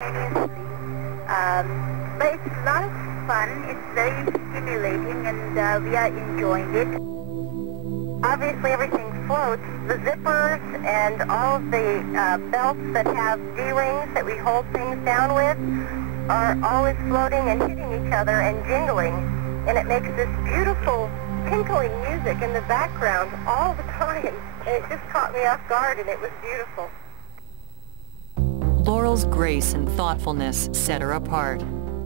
But it's a lot of fun. It's very stimulating, and we are enjoying it. Obviously, everything floats. The zippers and all of the belts that have D-rings that we hold things down with are always floating and hitting each other and jingling, and it makes this beautiful tinkling music in the background all the time, and it just caught me off guard, and it was beautiful. Laurel's grace and thoughtfulness set her apart.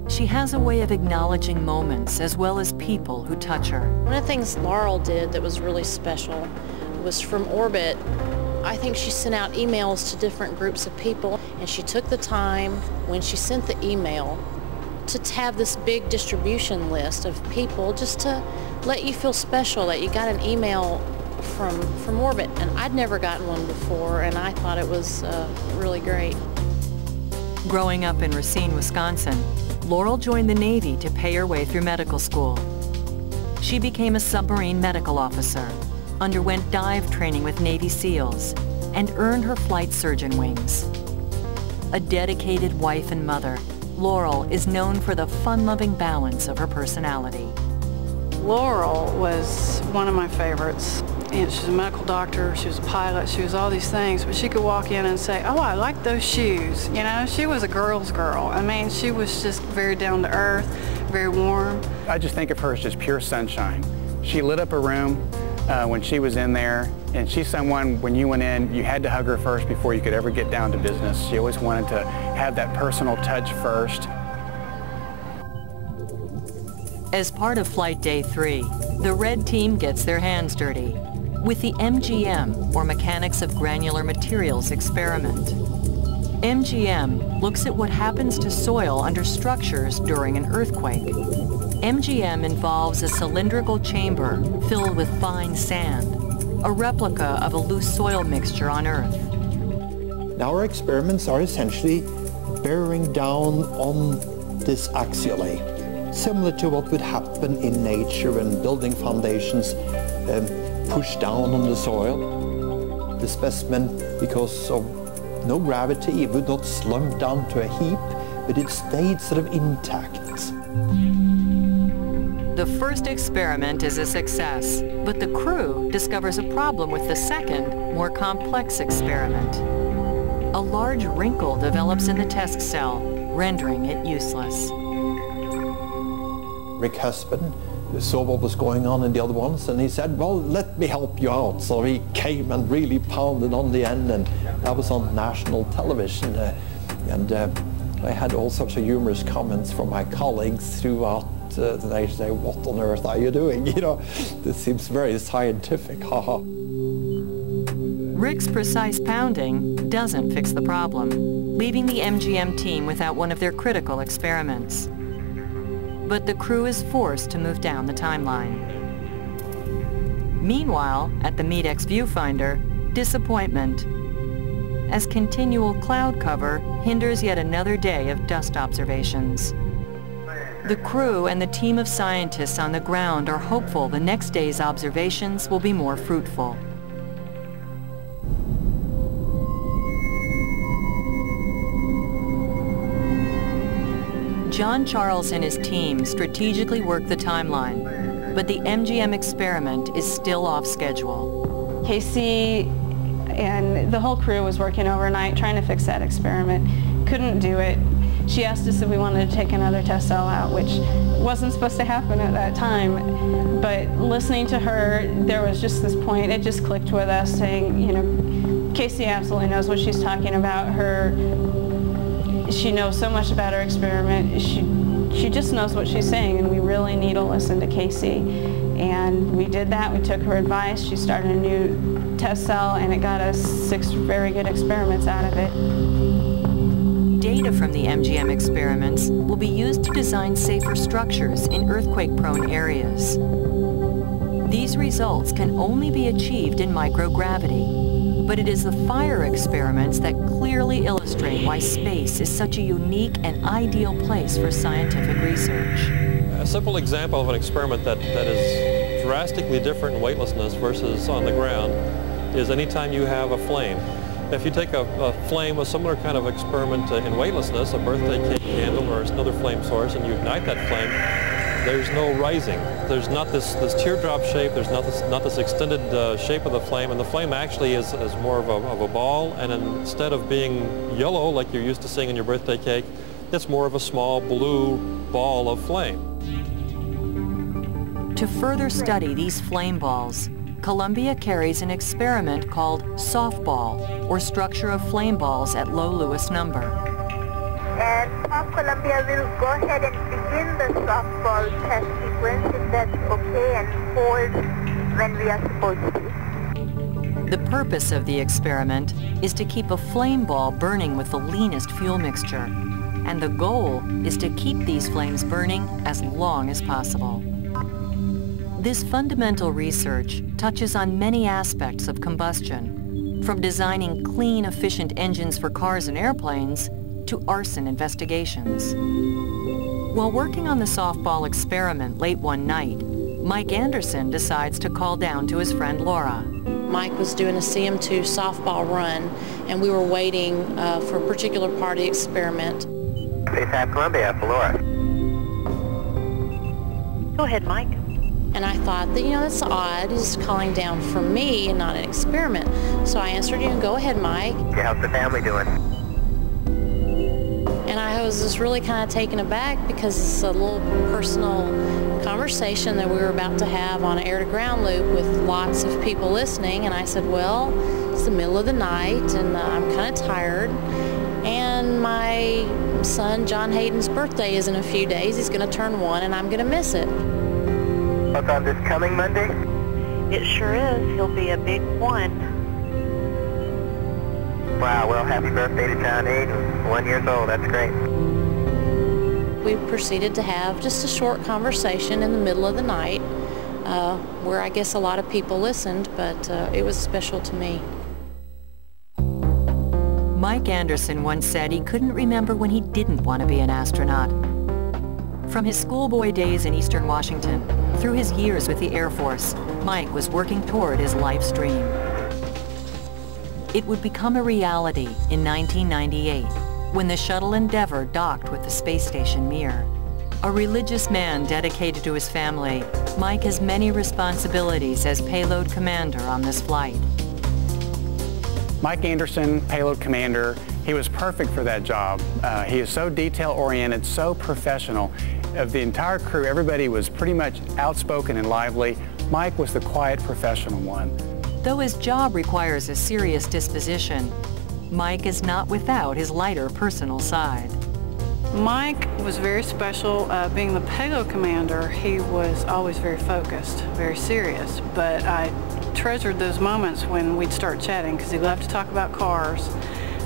She has a way of acknowledging moments as well as people who touch her. One of the things Laurel did that was really special was from orbit. I think she sent out emails to different groups of people, and she took the time when she sent the email to have this big distribution list of people just to let you feel special that you got an email from orbit. And I'd never gotten one before, and I thought it was really great. Growing up in Racine, Wisconsin, Laurel joined the Navy to pay her way through medical school. She became a submarine medical officer, underwent dive training with Navy SEALs, and earned her flight surgeon wings. A dedicated wife and mother, Laurel is known for the fun-loving balance of her personality. Laurel was one of my favorites. And she's a medical doctor, she was a pilot, she was all these things, but she could walk in and say, oh, I like those shoes. You know, she was a girl's girl. I mean, she was just very down to earth, very warm. I just think of her as just pure sunshine. She lit up a room when she was in there, and she's someone, when you went in, you had to hug her first before you could ever get down to business. She always wanted to have that personal touch first. As part of Flight Day 3, the Red Team gets their hands dirty with the MGM, or Mechanics of Granular Materials experiment. MGM looks at what happens to soil under structures during an earthquake. MGM involves a cylindrical chamber filled with fine sand, a replica of a loose soil mixture on Earth. Our experiments are essentially bearing down on this axially, similar to what would happen in nature when building foundations push down on the soil. The specimen, because of no gravity, it would not slump down to a heap, but it stayed sort of intact. The first experiment is a success, but the crew discovers a problem with the second, more complex experiment. A large wrinkle develops in the test cell, rendering it useless. Rick's husband saw what was going on in the other ones, and he said, well, let me help you out. So he came and really pounded on the end, and that was on national television. I had all sorts of humorous comments from my colleagues throughout the nation saying, what on earth are you doing? You know, this seems very scientific, haha. Rick's precise pounding doesn't fix the problem, leaving the MGM team without one of their critical experiments. But the crew is forced to move down the timeline. Meanwhile, at the MEDEX viewfinder, disappointment, as continual cloud cover hinders yet another day of dust observations. The crew and the team of scientists on the ground are hopeful the next day's observations will be more fruitful. John Charles and his team strategically work the timeline, but the MGM experiment is still off schedule. Casey and the whole crew was working overnight trying to fix that experiment. Couldn't do it. She asked us if we wanted to take another test cell out, which wasn't supposed to happen at that time. But listening to her, there was just this point, it just clicked with us saying, you know, Casey absolutely knows what she's talking about. She knows so much about her experiment. She just knows what she's saying, and we really need to listen to Casey. And we did that. We took her advice. She started a new test cell, and it got us 6 very good experiments out of it. Data from the MGM experiments will be used to design safer structures in earthquake-prone areas. These results can only be achieved in microgravity, but it is the fire experiments that clearly illustrate why space is such a unique and ideal place for scientific research. A simple example of an experiment that is drastically different in weightlessness versus on the ground is anytime you have a flame. If you take a flame, a similar kind of experiment in weightlessness, a birthday cake candle or another flame source, and you ignite that flame, there's no rising. There's not this teardrop shape, there's not this extended shape of the flame, and the flame actually is more of a ball, and instead of being yellow like you're used to seeing in your birthday cake, it's more of a small blue ball of flame. To further study these flame balls, Columbia carries an experiment called softball, or structure of flame balls at low Lewis number. And South Columbia will go ahead and begin the softball test sequence, if that's okay, and hold when we are supposed to. The purpose of the experiment is to keep a flame ball burning with the leanest fuel mixture, and the goal is to keep these flames burning as long as possible. This fundamental research touches on many aspects of combustion, from designing clean, efficient engines for cars and airplanes to arson investigations. While working on the softball experiment late one night, Mike Anderson decides to call down to his friend Laura. Mike was doing a CM2 softball run, and we were waiting for a particular part of the experiment. South Columbia for Laura. Go ahead, Mike. And I thought that, that's odd. He's calling down for me and not an experiment. So I answered, go ahead, Mike. Yeah, how's the family doing? And I was just really kind of taken aback because it's a little personal conversation that we were about to have on an air-to-ground loop with lots of people listening. And I said, well, it's the middle of the night and I'm kind of tired. And my son, John Hayden's birthday is in a few days. He's going to turn 1 and I'm going to miss it. What's on this coming Monday? It sure is. He'll be a big 1. Wow, well, happy birthday to John Hayden. 1 year old, that's great. We proceeded to have just a short conversation in the middle of the night where I guess a lot of people listened, but it was special to me. Mike Anderson once said he couldn't remember when he didn't want to be an astronaut. From his schoolboy days in Eastern Washington, through his years with the Air Force, Mike was working toward his life's dream. It would become a reality in 1998, when the shuttle Endeavour docked with the space station Mir. A religious man dedicated to his family, Mike has many responsibilities as payload commander on this flight. Mike Anderson, payload commander, he was perfect for that job. He is so detail-oriented, so professional. Of the entire crew, everybody was pretty much outspoken and lively. Mike was the quiet, professional one. Though his job requires a serious disposition, Mike is not without his lighter personal side. Mike was very special. Being the payload commander, he was always very focused, very serious, but I treasured those moments when we'd start chatting because he loved to talk about cars.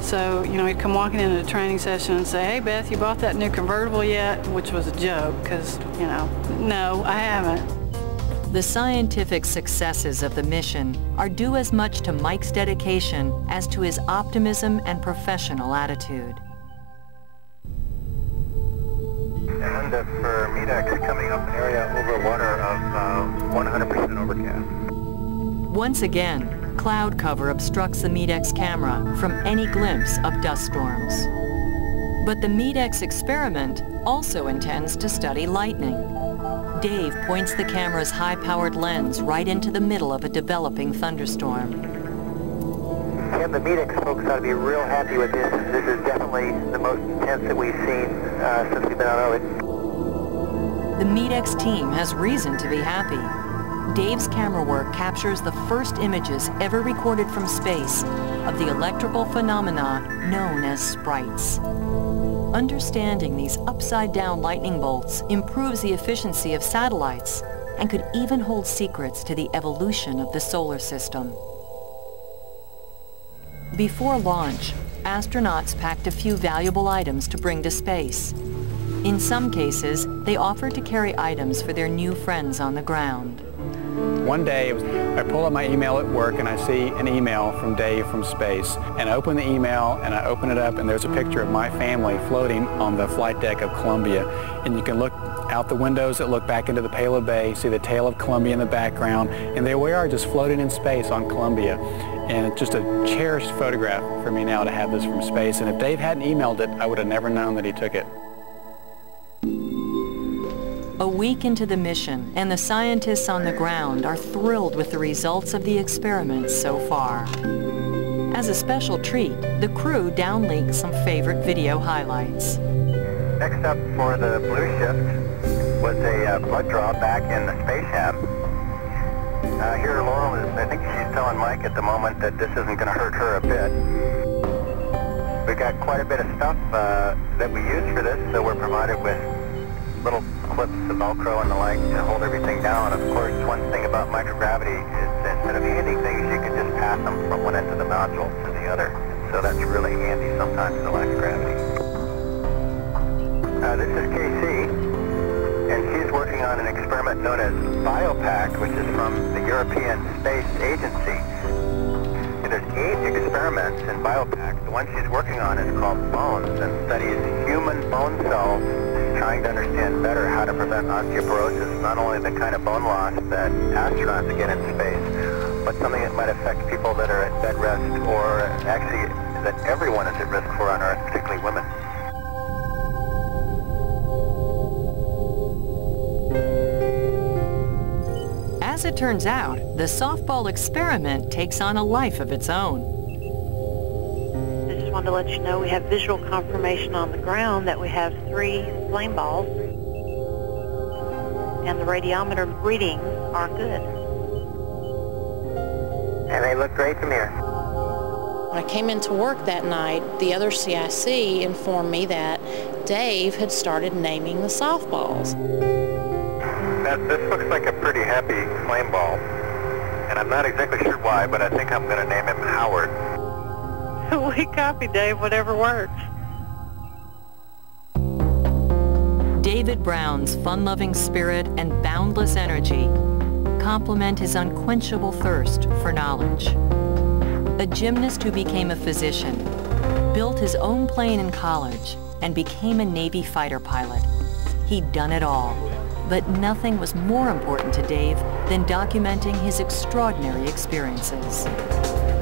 So, he'd come walking into the training session and say, hey, Beth, you bought that new convertible yet? Which was a joke because, no, I haven't. The scientific successes of the mission are due as much to Mike's dedication as to his optimism and professional attitude. And for MEDEX coming up an area over water of 100% overcast. Once again, cloud cover obstructs the MEDEX camera from any glimpse of dust storms. But the MEDEX experiment also intends to study lightning. Dave points the camera's high-powered lens right into the middle of a developing thunderstorm. Tim, the MEDEX folks ought to be real happy with this. This is definitely the most intense that we've seen since we've been on orbit. The MEDEX team has reason to be happy. Dave's camera work captures the first images ever recorded from space of the electrical phenomena known as sprites. Understanding these upside-down lightning bolts improves the efficiency of satellites and could even hold secrets to the evolution of the solar system. Before launch, astronauts packed a few valuable items to bring to space. In some cases, they offered to carry items for their new friends on the ground. One day, I pull up my email at work and I see an email from Dave from space. And I open the email and I open it up and there's a picture of my family floating on the flight deck of Columbia. And you can look out the windows that look back into the payload bay, see the tail of Columbia in the background, and there we are just floating in space on Columbia. And it's just a cherished photograph for me now to have this from space. And if Dave hadn't emailed it, I would have never known that he took it. A week into the mission, and the scientists on the ground are thrilled with the results of the experiments so far. As a special treat, the crew downlinked some favorite video highlights. Next up for the blue shift was a blood draw back in the space hab. Here Laurel is, I think she's telling Mike at the moment that this isn't going to hurt her a bit. We've got quite a bit of stuff that we use for this, so we're provided with little clips of Velcro and the like to hold everything down. Of course, one thing about microgravity is instead of handing things, you can just pass them from one end of the module to the other. So that's really handy sometimes, the lack of gravity. This is KC, and she's working on an experiment known as BioPact, which is from the European Space Agency. There's 8 experiments in BioPact. The one she's working on is called Bones and studies human bone cells, trying to understand better how to prevent osteoporosis, not only the kind of bone loss that astronauts get in space, but something that might affect people that are at bed rest, or actually that everyone is at risk for on Earth, particularly women. As it turns out, the softball experiment takes on a life of its own. I just wanted to let you know we have visual confirmation on the ground that we have 3 flame balls, and the radiometer readings are good. And they look great from here. When I came into work that night, the other CIC informed me that Dave had started naming the softballs. This looks like a pretty happy flame ball, and I'm not exactly sure why, but I think I'm going to name him Howard. We copy, Dave, whatever works. David Brown's fun-loving spirit and boundless energy complement his unquenchable thirst for knowledge. A gymnast who became a physician, built his own plane in college, and became a Navy fighter pilot. He'd done it all. But nothing was more important to Dave than documenting his extraordinary experiences.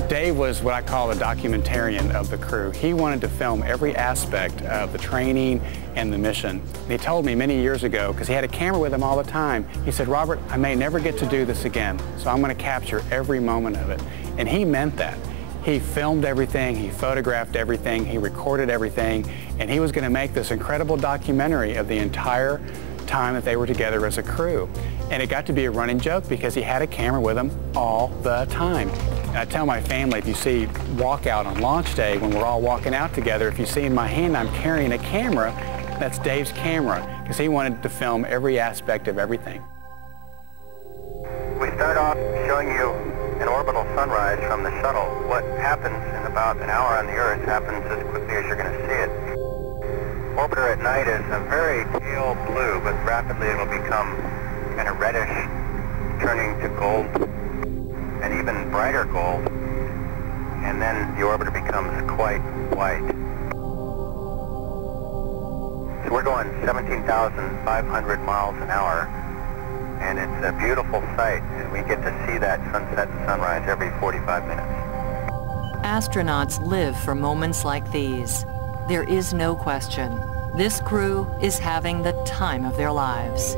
Dave was what I call a documentarian of the crew. He wanted to film every aspect of the training and the mission. He told me many years ago, because he had a camera with him all the time, he said, "Robert, I may never get to do this again, so I'm going to capture every moment of it." And he meant that. He filmed everything, he photographed everything, he recorded everything, and he was going to make this incredible documentary of the entire time that they were together as a crew. And it got to be a running joke because he had a camera with him all the time. And I tell my family, if you see walkout on launch day, when we're all walking out together, if you see in my hand I'm carrying a camera, that's Dave's camera, because he wanted to film every aspect of everything. We start off showing you an orbital sunrise from the shuttle. What happens in about an hour on the Earth happens as quickly as you're going to see it. Orbiter at night is a very pale blue, but rapidly it'll become kind of reddish, turning to gold, and even brighter gold, and then the orbiter becomes quite white. So we're going 17,500 miles an hour, and it's a beautiful sight, and we get to see that sunset and sunrise every 45 minutes. Astronauts live for moments like these. There is no question. This crew is having the time of their lives.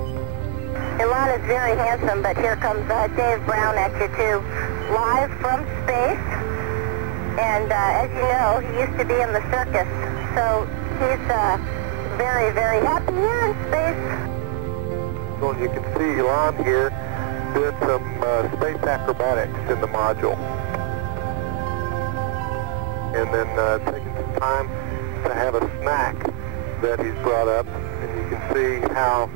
Elon is very handsome, but here comes Dave Brown at you too, live from space. And as you know, he used to be in the circus, so he's very, very happy here in space. So you can see Elon here doing some space acrobatics in the module. And then taking some time to have a snack that he's brought up. And you can see how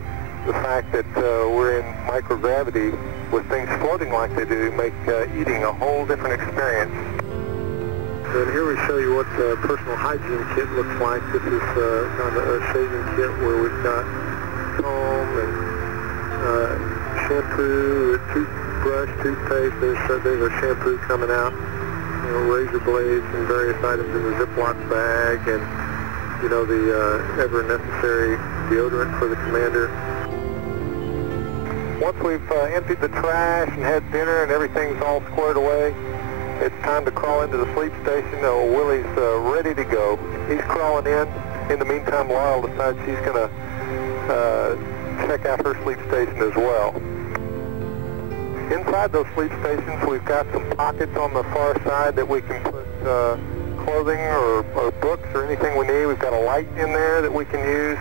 the fact that we're in microgravity with things floating like they do make eating a whole different experience. And here we show you what the personal hygiene kit looks like. This is kind of a shaving kit where we've got comb and shampoo, toothbrush, toothpaste, there's a shampoo coming out, you know, razor blades and various items in the Ziploc bag, and, you know, the ever necessary deodorant for the commander. Once we've emptied the trash and had dinner and everything's all squared away, it's time to crawl into the sleep station. Willie's ready to go. He's crawling in. In the meantime, Laurel decides she's going to check out her sleep station as well. Inside those sleep stations, we've got some pockets on the far side that we can put clothing or books or anything we need. We've got a light in there that we can use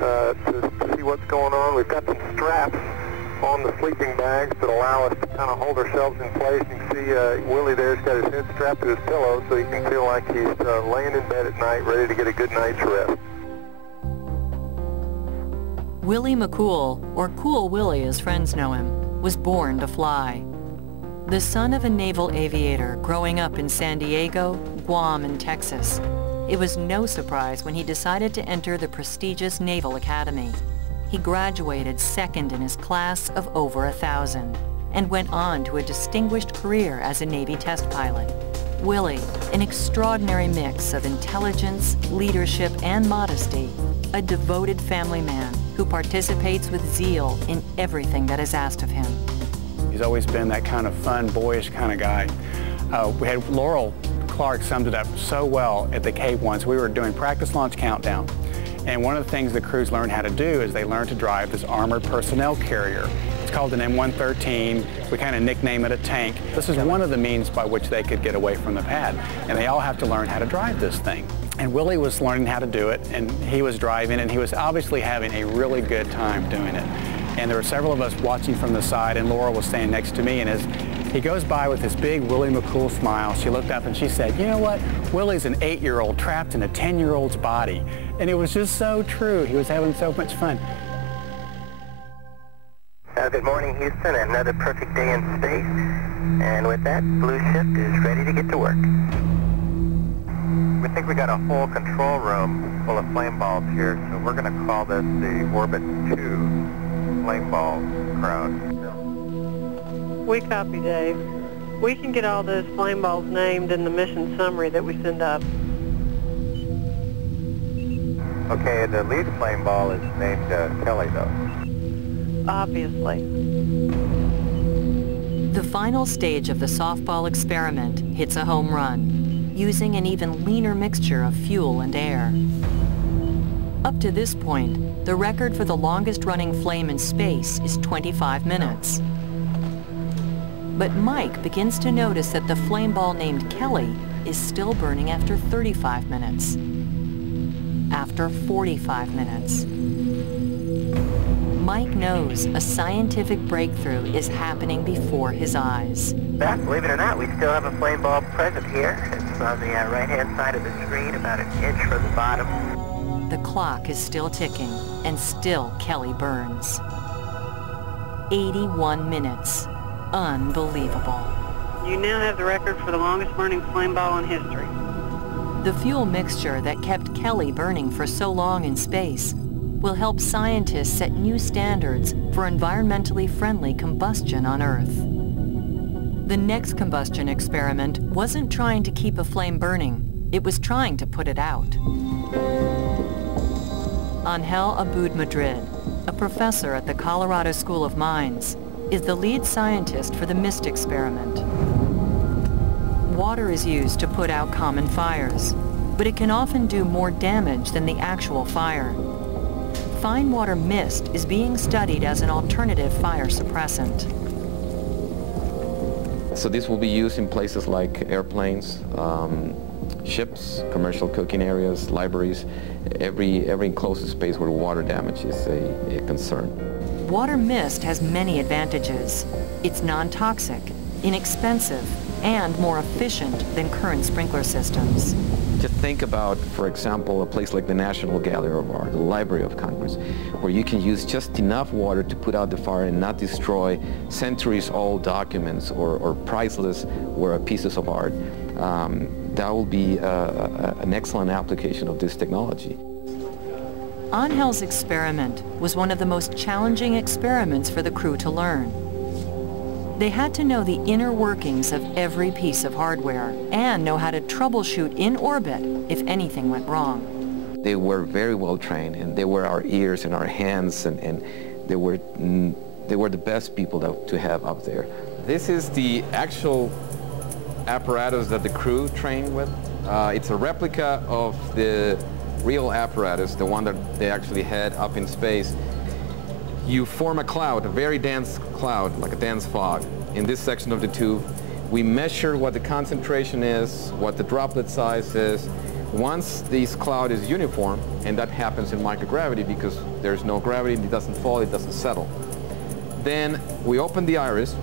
to see what's going on. We've got some straps on the sleeping bags that allow us to kind of hold ourselves in place. You can see Willie there's got his head strapped to his pillow so he can feel like he's laying in bed at night ready to get a good night's rest. Willie McCool, or Cool Willie as friends know him, was born to fly. The son of a naval aviator growing up in San Diego, Guam, and Texas, it was no surprise when he decided to enter the prestigious Naval Academy. He graduated second in his class of over 1,000 and went on to a distinguished career as a Navy test pilot. Willie, an extraordinary mix of intelligence, leadership, and modesty, a devoted family man who participates with zeal in everything that is asked of him. He's always been that kind of fun, boyish kind of guy. We had Laurel Clark summed it up so well at the Cape once. We were doing practice launch countdown. And one of the things the crews learned how to do is they learned to drive this armored personnel carrier. It's called an M113. We kind of nickname it a tank. This is one of the means by which they could get away from the pad. And they all have to learn how to drive this thing. And Willie was learning how to do it, and he was driving, and he was obviously having a really good time doing it. And there were several of us watching from the side, and Laura was standing next to me, and as he goes by with this big Willie McCool smile, she looked up and she said, "You know what? Willie's an 8-year-old trapped in a 10-year-old's body." And it was just so true. He was having so much fun. Good morning, Houston. Another perfect day in space. And with that, Blue Shift is ready to get to work. We think we got a whole control room full of flame balls here, so we're going to call this the Orbit 2 flame ball crowd. We copy, Dave. We can get all those flame balls named in the mission summary that we send up. Okay, the lead flame ball is named Kelly, though. Obviously. The final stage of the softball experiment hits a home run, using an even leaner mixture of fuel and air. Up to this point, the record for the longest-running flame in space is 25 minutes. But Mike begins to notice that the flame ball named Kelly is still burning after 35 minutes. After 45 minutes. Mike knows a scientific breakthrough is happening before his eyes. Well, believe it or not, we still have a flame ball present here. It's on the right-hand side of the screen, about an inch from the bottom. The clock is still ticking, and still Kelly burns. 81 minutes. Unbelievable. You now have the record for the longest burning flame ball in history. The fuel mixture that kept Kelly burning for so long in space will help scientists set new standards for environmentally friendly combustion on Earth. The next combustion experiment wasn't trying to keep a flame burning, it was trying to put it out. Angel Aboud Madrid, a professor at the Colorado School of Mines, is the lead scientist for the MIST experiment. Water is used to put out common fires, but it can often do more damage than the actual fire. Fine water mist is being studied as an alternative fire suppressant. So this will be used in places like airplanes, ships, commercial cooking areas, libraries, every enclosed space where water damage is a concern. Water mist has many advantages. It's non-toxic, inexpensive, and more efficient than current sprinkler systems. Just think about, for example, a place like the National Gallery of Art, the Library of Congress, where you can use just enough water to put out the fire and not destroy centuries-old documents or priceless pieces of art. That will be an excellent application of this technology. Angel's experiment was one of the most challenging experiments for the crew to learn. They had to know the inner workings of every piece of hardware and know how to troubleshoot in orbit if anything went wrong. They were very well trained, and they were our ears and our hands, and they were the best people to have up there. This is the actual apparatus that the crew trained with. It's a replica of the real apparatus, the one that they actually had up in space. You form a cloud, a very dense cloud, like a dense fog, in this section of the tube. We measure what the concentration is, what the droplet size is. Once this cloud is uniform, and that happens in microgravity because there's no gravity, it doesn't fall, it doesn't settle. Then we open the iris,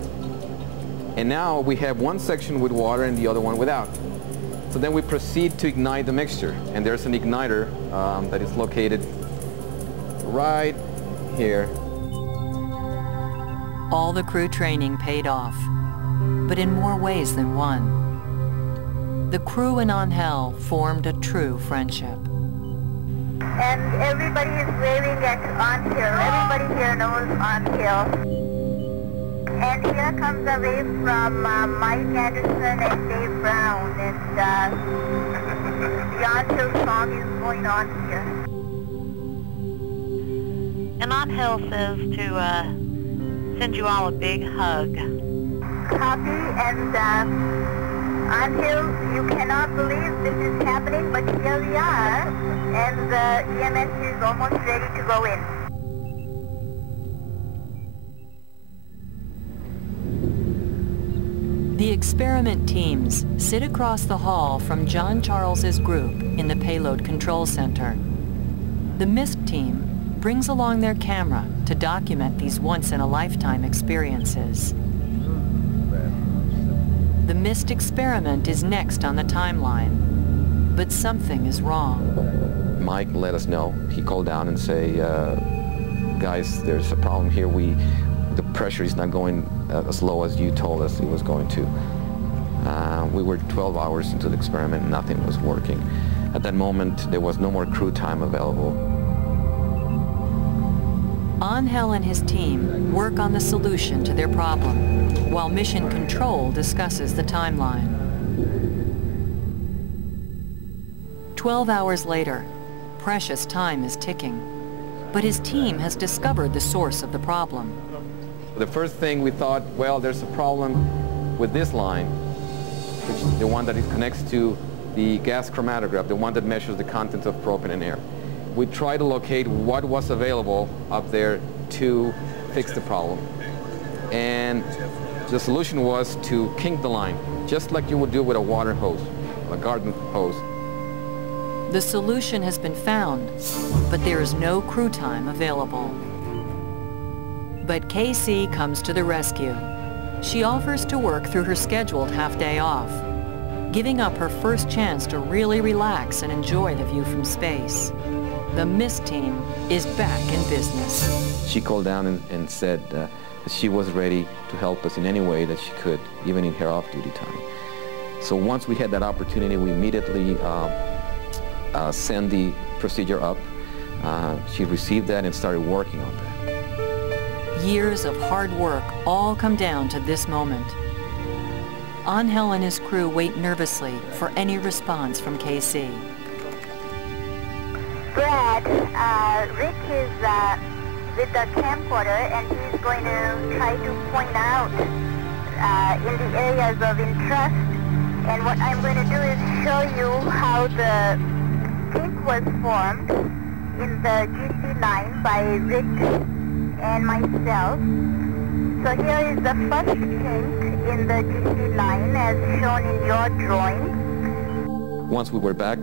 and now we have one section with water and the other one without. So then we proceed to ignite the mixture, and there's an igniter that is located right here. All the crew training paid off, but in more ways than one. The crew and Angel formed a true friendship. And everybody is waving at Angel. Everybody here knows Angel. And here comes a wave from Mike Anderson and Dave Brown. And the Angel song is going on here. And Angel says to send you all a big hug. Copy, and Angel, you cannot believe this is happening, but here we are, and the EMS is almost ready to go in. The experiment teams sit across the hall from John Charles's group in the Payload Control Center. The MIST team brings along their camera to document these once-in-a-lifetime experiences. The MIST experiment is next on the timeline, but something is wrong. Mike let us know. He called down and say, guys, there's a problem here. The pressure is not going as low as you told us it was going to. We were 12 hours into the experiment, and nothing was working. At that moment, there was no more crew time available. Angel and his team work on the solution to their problem, while Mission Control discusses the timeline. 12 hours later, precious time is ticking, but his team has discovered the source of the problem. The first thing we thought, well, there's a problem with this line, which is the one that it connects to the gas chromatograph, the one that measures the content of propane and air. We tried to locate what was available up there to fix the problem. And the solution was to kink the line, just like you would do with a water hose, a garden hose. The solution has been found, but there is no crew time available. But KC comes to the rescue. She offers to work through her scheduled half-day off, giving up her first chance to really relax and enjoy the view from space. The MIST team is back in business. She called down and said that she was ready to help us in any way that she could, even in her off-duty time. So once we had that opportunity, we immediately sent the procedure up. She received that and started working on that. Years of hard work all come down to this moment. Angel and his crew wait nervously for any response from KC. Brad, Rick is with the camcorder, and he's going to try to point out in the areas of interest. And what I'm going to do is show you how the kink was formed in the GC9 by Rick and myself. So here is the first kink in the GC9 as shown in your drawing. Once we were back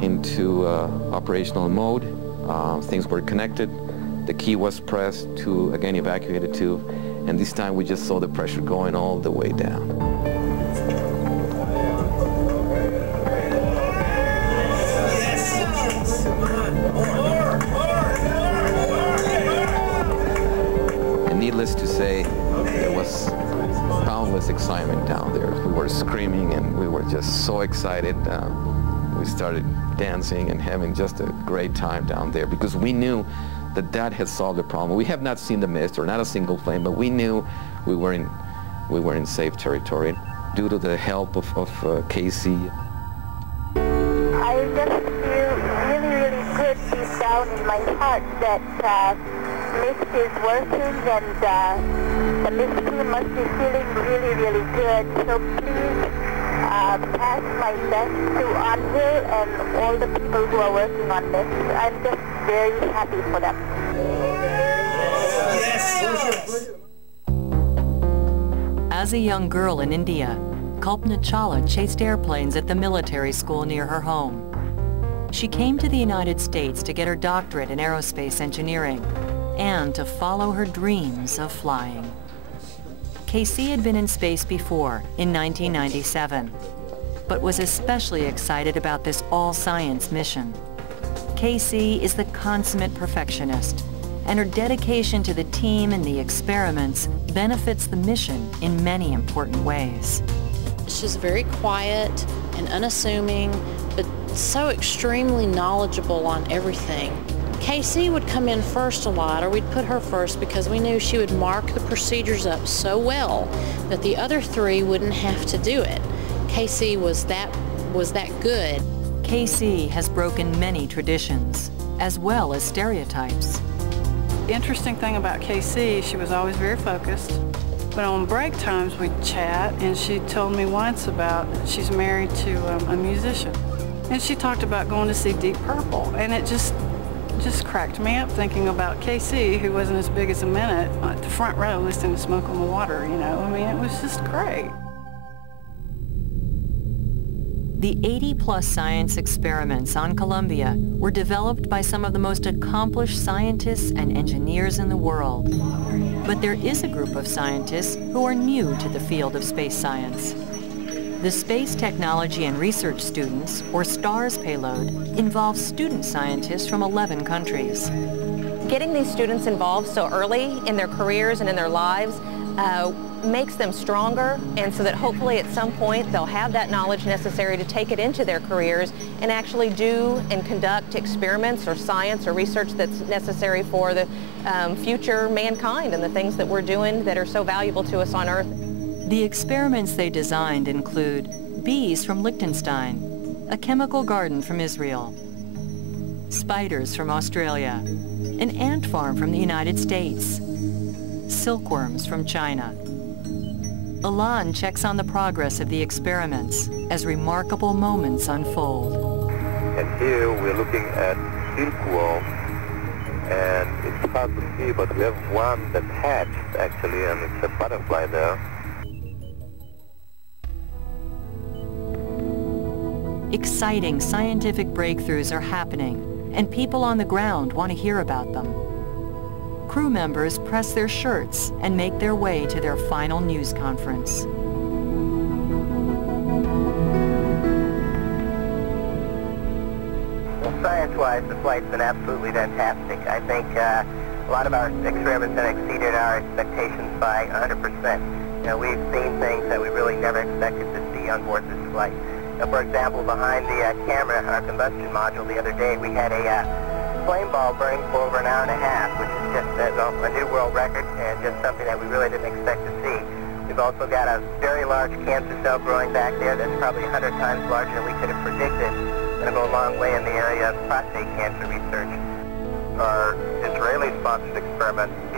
into operational mode, things were connected, the key was pressed to again evacuate the tube, and this time we just saw the pressure going all the way down. And needless to say, there was boundless excitement down there. We were screaming and we were just so excited. We started dancing and having just a great time down there because we knew that that had solved the problem. We have not seen the mist or not a single flame, but we knew we were in we were in safe territory. Due to the help of Casey. I just feel really, really good deep down in my heart that MIST is working, and the MIST team must be feeling really, really good. So please pass my best to Anvil and all the people who are working on this. I'm just very happy for them. As a young girl in India, Kalpana Chawla chased airplanes at the military school near her home. She came to the United States to get her doctorate in aerospace engineering and to follow her dreams of flying. Casey had been in space before, in 1997, but was especially excited about this all-science mission. Casey is the consummate perfectionist, and her dedication to the team and the experiments benefits the mission in many important ways. She's very quiet and unassuming, but so extremely knowledgeable on everything. Casey would come in first a lot, or we'd put her first because we knew she would mark the procedures up so well that the other three wouldn't have to do it. Casey was that good. Casey has broken many traditions, as well as stereotypes. The interesting thing about Casey, she was always very focused. But on break times, we'd chat, and she told me once about she's married to a musician. And she talked about going to see Deep Purple, and it just cracked me up thinking about Casey, who wasn't as big as a minute, at the front row listening to Smoke on the Water, you know. I mean, it was just great. The 80-plus science experiments on Columbia were developed by some of the most accomplished scientists and engineers in the world. But there is a group of scientists who are new to the field of space science. The Space Technology and Research Students, or STARS payload, involves student scientists from 11 countries. Getting these students involved so early in their careers and in their lives makes them stronger, and so that hopefully at some point they'll have that knowledge necessary to take it into their careers and actually do and conduct experiments or science or research that's necessary for the future mankind and the things that we're doing that are so valuable to us on Earth. The experiments they designed include bees from Liechtenstein, a chemical garden from Israel, spiders from Australia, an ant farm from the United States, silkworms from China. Alain checks on the progress of the experiments as remarkable moments unfold. And here we're looking at silkworms, and it's hard to see, but we have one that hatched actually, and it's a butterfly there. Exciting scientific breakthroughs are happening, and people on the ground want to hear about them. Crew members press their shirts and make their way to their final news conference. Well, science-wise, the flight's been absolutely fantastic. I think a lot of our experiments have exceeded our expectations by 100%. You know, we've seen things that we really never expected to see on board this flight. For example, behind the camera, our combustion module the other day, we had a flame ball burning for over an hour and a half, which is just a new world record and just something that we really didn't expect to see. We've also got a very large cancer cell growing back there that's probably 100 times larger than we could have predicted. It's going to go a long way in the area of prostate cancer research. Our Israeli-sponsored experiment,